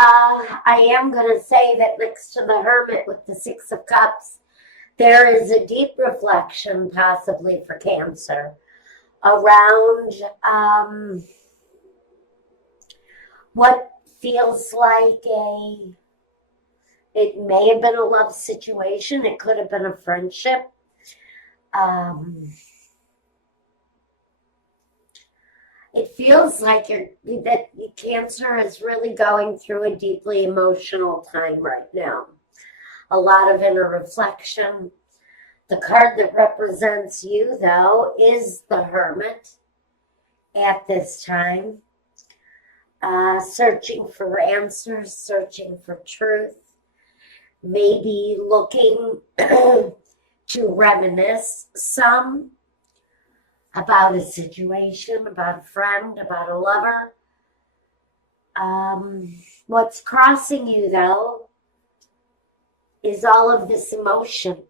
I am going to say that next to the Hermit with the Six of Cups, there is a deep reflection, possibly for Cancer, around what feels like it may have been a love situation. It could have been a friendship. It feels like that Cancer is really going through a deeply emotional time right now. A lot of inner reflection. The card that represents you, though, is the Hermit at this time. Searching for answers, searching for truth, maybe looking to reminisce some about a situation, about a friend, about a lover. What's crossing you, though, is all of this emotion.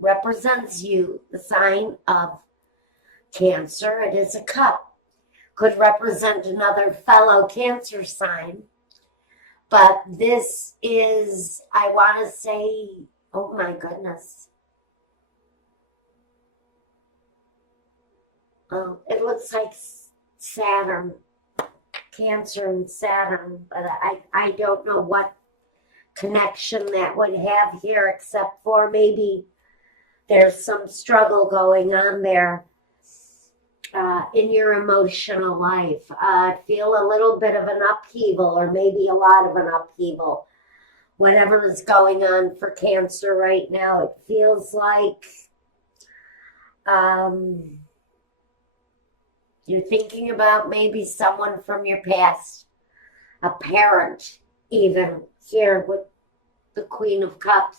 Represents you, the sign of Cancer. It is a cup. Could represent another fellow Cancer sign. But this is, I want to say, oh my goodness. Oh, it looks like Saturn, Cancer and Saturn, but I don't know what connection that would have here, except for maybe there's some struggle going on there in your emotional life. Feel a little bit of an upheaval, or maybe a lot of an upheaval. Whatever is going on for Cancer right now, it feels like you're thinking about maybe someone from your past, a parent even, here with the Queen of Cups.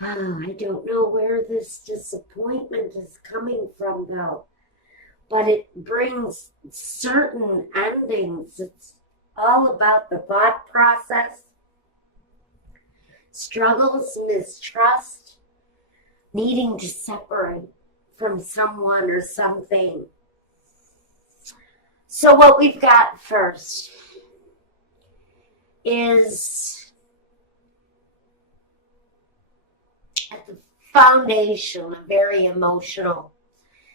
I don't know where this disappointment is coming from, though, but it brings certain endings. It's all about the thought process, struggles, mistrust, needing to separate from someone or something. So what we've got first is at the foundation, a very emotional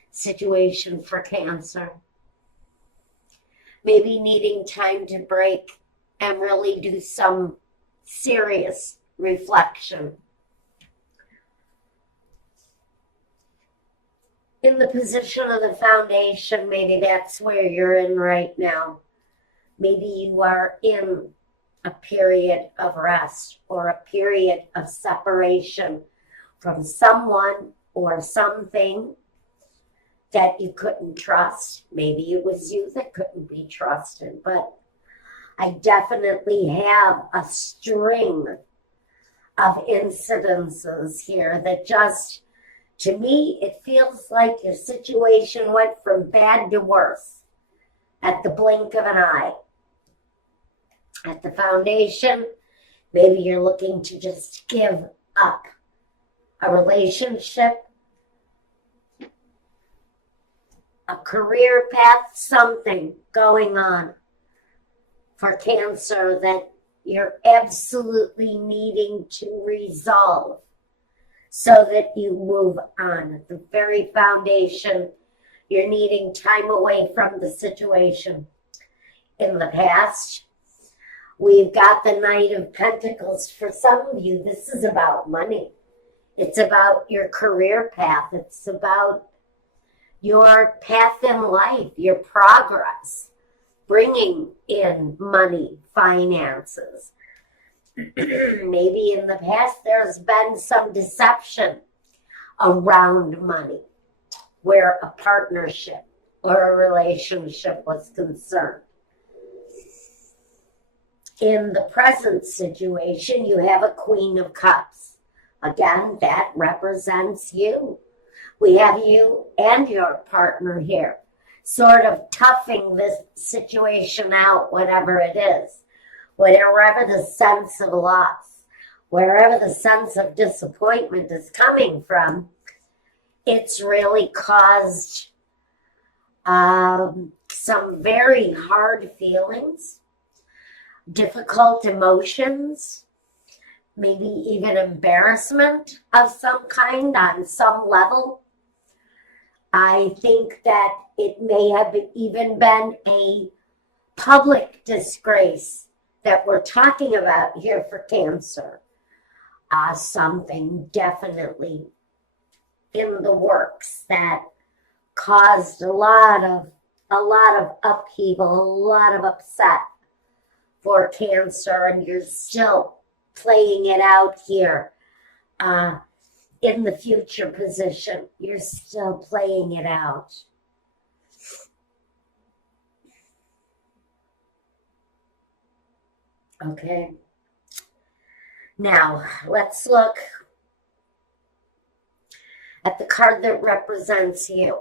situation for Cancer. Maybe needing time to break and really do some serious reflection. In the position of the foundation, maybe that's where you're in right now. Maybe you are in a period of rest or a period of separation from someone or something that you couldn't trust. Maybe it was you that couldn't be trusted, but I definitely have a string of incidences here that just, to me, it feels like your situation went from bad to worse at the blink of an eye. At the foundation, maybe you're looking to just give up a relationship, a career path, something going on for Cancer that you're absolutely needing to resolve so that you move on. At the very foundation, you're needing time away from the situation. In the past, we've got the Knight of Pentacles. For some of you, this is about money. It's about your career path. It's about your path in life, your progress, bringing in money, finances. Maybe in the past there's been some deception around money where a partnership or a relationship was concerned. In the present situation, you have a Queen of Cups. Again, that represents you. We have you and your partner here, sort of toughing this situation out, whatever it is. Wherever the sense of loss, wherever the sense of disappointment is coming from, it's really caused some very hard feelings, difficult emotions, maybe even embarrassment of some kind on some level. I think that it may have even been a public disgrace that we're talking about here for Cancer. Something definitely in the works that caused a lot of upheaval, a lot of upset for Cancer, and you're still playing it out here in the future position. You're still playing it out. Okay. Now, let's look at the card that represents you.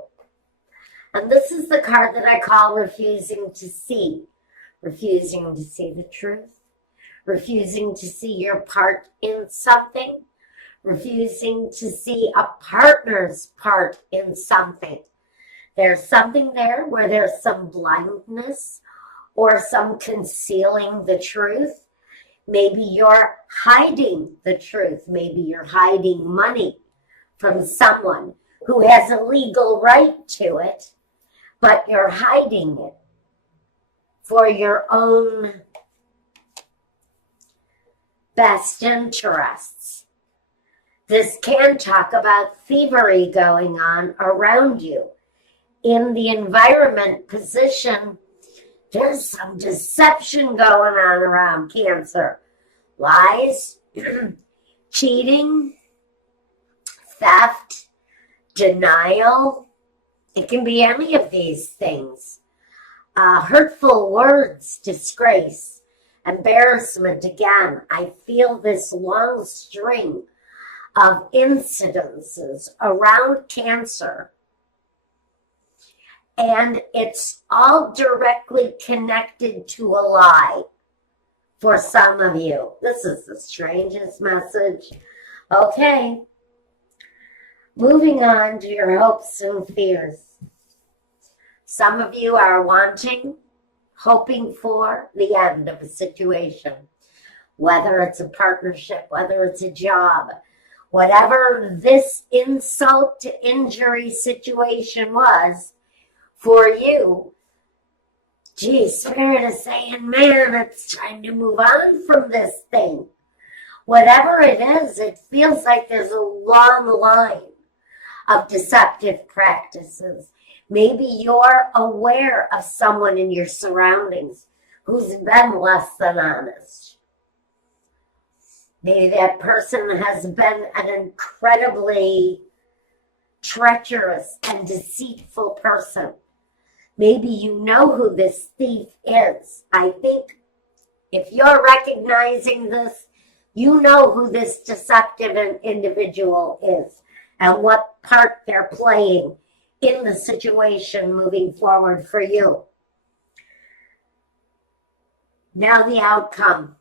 And this is the card that I call refusing to see. Refusing to see the truth. Refusing to see your part in something. Refusing to see a partner's part in something. There's something there where there's some blindness or some concealing the truth. Maybe you're hiding the truth. Maybe you're hiding money from someone who has a legal right to it, but you're hiding it for your own best interests. This can talk about thievery going on around you. In the environment position, there's some deception going on around Cancer. Lies, cheating, theft, denial. It can be any of these things. Hurtful words, disgrace, embarrassment. Again, I feel this long string of incidences around Cancer. And it's all directly connected to a lie for some of you. This is the strangest message. Okay. Moving on to your hopes and fears. Some of you are hoping for the end of a situation. Whether it's a partnership, whether it's a job, whatever this insult to injury situation was, for you, geez, Spirit is saying, man, it's time to move on from this thing. Whatever it is, it feels like there's a long line of deceptive practices. Maybe you're aware of someone in your surroundings who's been less than honest. Maybe that person has been an incredibly treacherous and deceitful person. Maybe you know who this thief is. I think if you're recognizing this, you know who this deceptive individual is and what part they're playing in the situation moving forward for you. Now the outcome,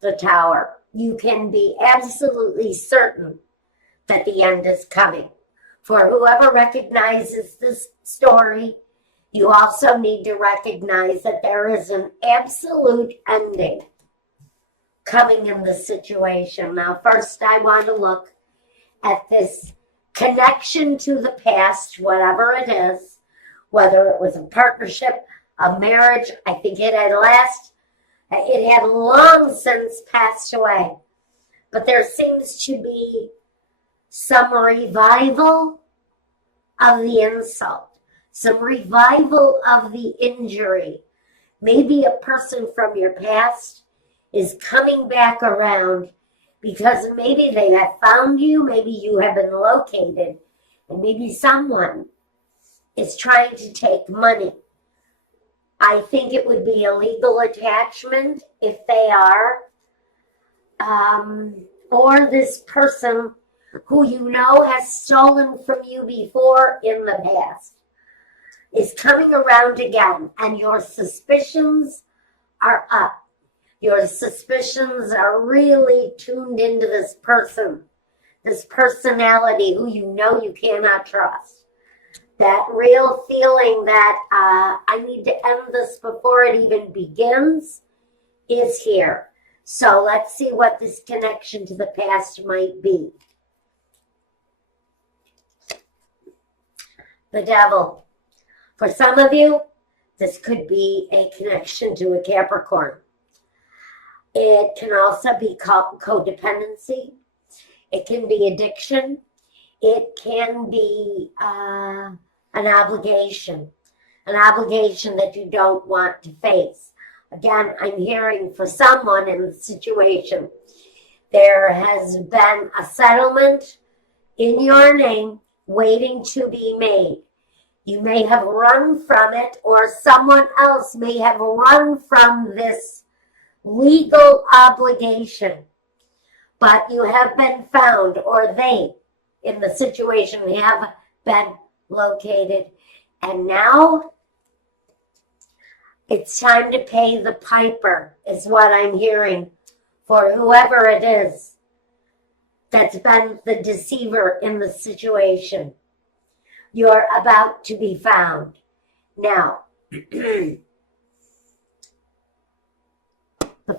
the Tower. You can be absolutely certain that the end is coming. For whoever recognizes this story, you also need to recognize that there is an absolute ending coming in the situation. Now, first I want to look at this connection to the past, whatever it is, whether it was a partnership, a marriage. I think it had long since passed away. But there seems to be some revival of the insult, some revival of the injury. Maybe a person from your past is coming back around because maybe they have found you, maybe you have been located, and maybe someone is trying to take money. I think it would be a legal attachment if they are, or this person who you know has stolen from you before in the past is coming around again, and your suspicions are up. Your suspicions are really tuned into this person, this personality who you know you cannot trust. That real feeling that I need to end this before it even begins is here. So let's see what this connection to the past might be. The Devil. For some of you, this could be a connection to a Capricorn. It can also be codependency. It can be addiction. It can be an obligation that you don't want to face. Again, I'm hearing for someone in the situation, there has been a settlement in your name waiting to be made. You may have run from it, or someone else may have run from this legal obligation, but you have been found, or they in the situation have been located, and now it's time to pay the piper, is what I'm hearing, for whoever it is that's been the deceiver in the situation. You're about to be found. Now, the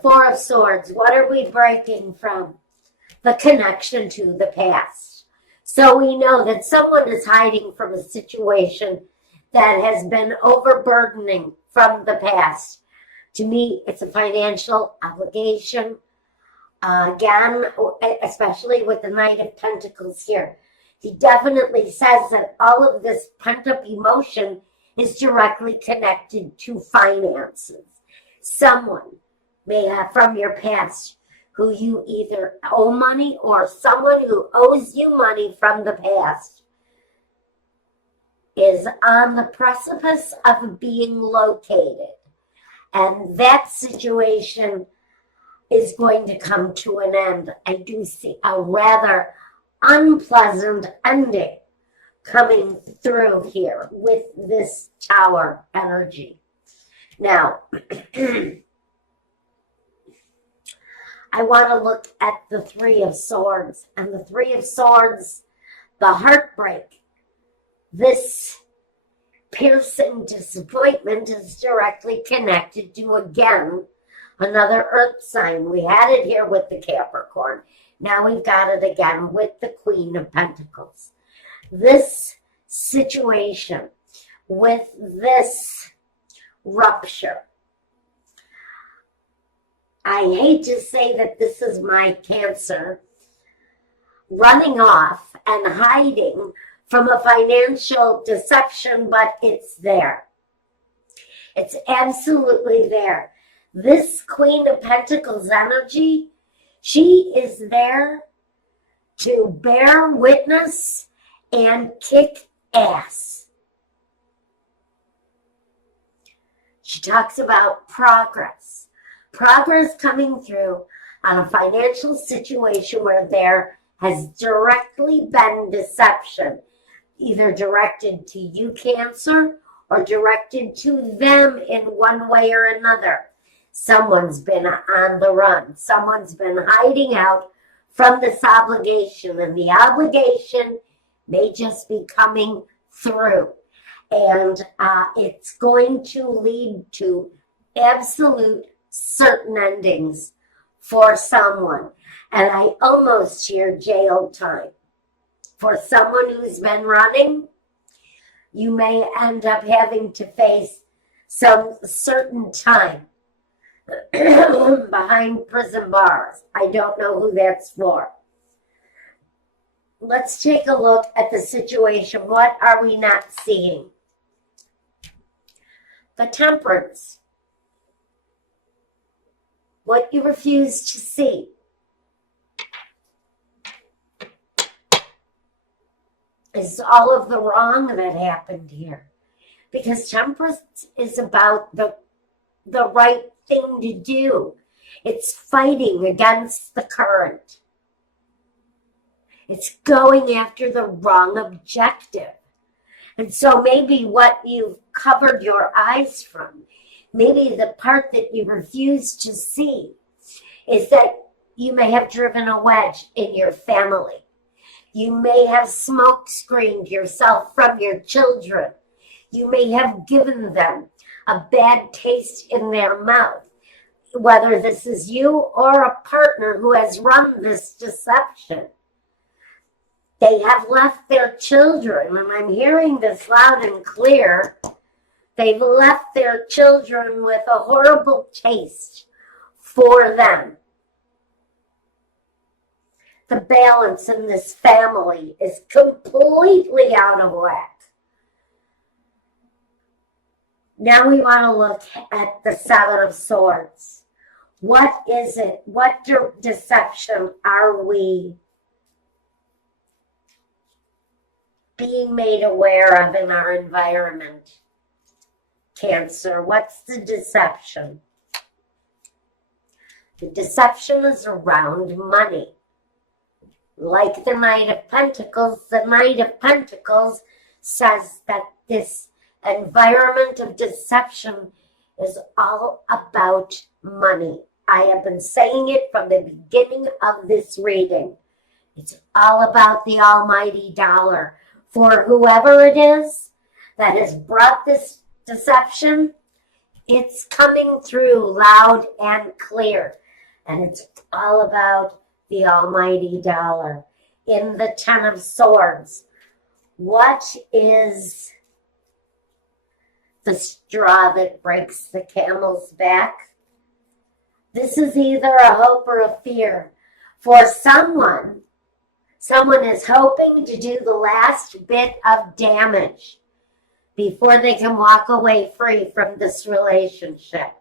Four of Swords, what are we breaking from? The connection to the past. So we know that someone is hiding from a situation that has been overburdening from the past. To me, it's a financial obligation. Again, especially with the Knight of Pentacles here. He definitely says that all of this pent-up emotion is directly connected to finances. Someone may have from your past who you either owe money, or someone who owes you money from the past is on the precipice of being located. And that situation is going to come to an end. I do see a rather unpleasant ending coming through here with this Tower energy. Now, I want to look at the Three of Swords. And the Three of Swords, the heartbreak, this piercing disappointment is directly connected to, again, another earth sign. We had it here with the Capricorn. Now we've got it again with the Queen of Pentacles. This situation with this rupture, I hate to say that this is my Cancer running off and hiding from a financial deception, but it's there. It's absolutely there. This Queen of Pentacles energy, she is there to bear witness and kick ass. She talks about progress. Progress coming through on a financial situation where there has directly been deception, either directed to you, Cancer, or directed to them in one way or another. Someone's been on the run. Someone's been hiding out from this obligation, and the obligation may just be coming through. And it's going to lead to absolute certain endings for someone. And I almost hear jail time. For someone who's been running, you may end up having to face some certain time behind prison bars. I don't know who that's for. Let's take a look at the situation. What are we not seeing? The Temperance. What you refuse to see. Is all of the wrong that happened here. Because Temperance is about the right thing to do. It's fighting against the current. It's going after the wrong objective. And so maybe what you've covered your eyes from, maybe the part that you refuse to see, is that you may have driven a wedge in your family. You may have smoke screened yourself from your children. You may have given them a bad taste in their mouth, whether this is you or a partner who has run this deception. They have left their children, and I'm hearing this loud and clear. They've left their children with a horrible taste for them. The balance in this family is completely out of whack. Now we want to look at the Seven of Swords. What is it? What deception are we being made aware of in our environment? Cancer, what's the deception? The deception is around money. Like the Knight of Pentacles, the Knight of Pentacles says that this environment of deception is all about money. I have been saying it from the beginning of this reading. It's all about the almighty dollar. For whoever it is that has brought this deception, it's coming through loud and clear. And it's all about the almighty dollar. In the Ten of Swords, what is the straw that breaks the camel's back? This is either a hope or a fear. For someone is hoping to do the last bit of damage before they can walk away free from this relationship.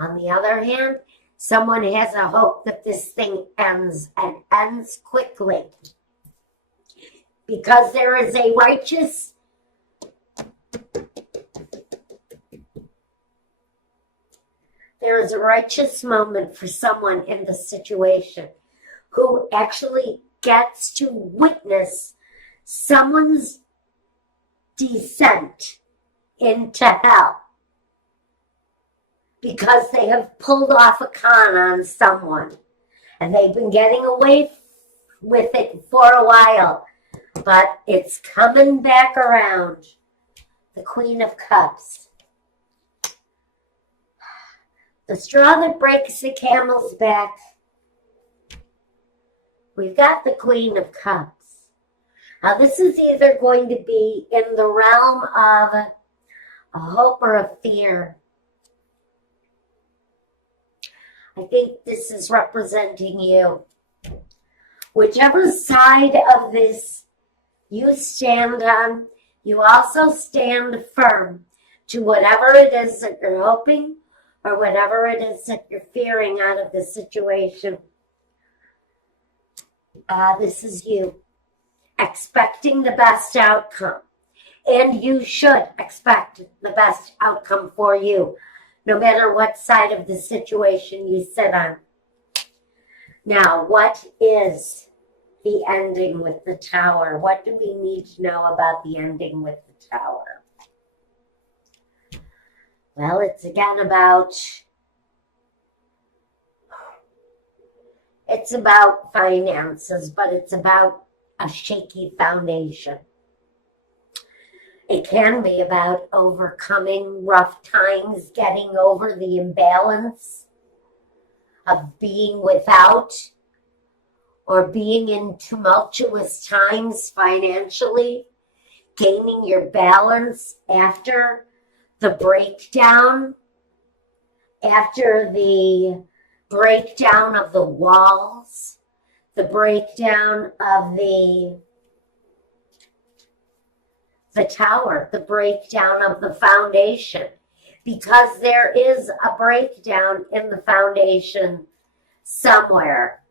On the other hand, someone has a hope that this thing ends and ends quickly. Because there is a righteous moment for someone in the situation who actually gets to witness someone's descent into hell because they have pulled off a con on someone and they've been getting away with it for a while, but it's coming back around. The Queen of Cups. The straw that breaks the camel's back. We've got the Queen of Cups. Now this is either going to be in the realm of a hope or a fear. I think this is representing you. Whichever side of this you stand on, you also stand firm to whatever it is that you're hoping or whatever it is that you're fearing out of the situation. This is you expecting the best outcome. And you should expect the best outcome for you, no matter what side of the situation you sit on. Now, what is the ending with the Tower? What do we need to know about the ending with the Tower? Well, it's again about finances, but it's about a shaky foundation. It can be about overcoming rough times, getting over the imbalance of being without or being in tumultuous times financially, gaining your balance after the breakdown, after the breakdown of the walls, the breakdown of the Tower, the breakdown of the foundation, because there is a breakdown in the foundation somewhere.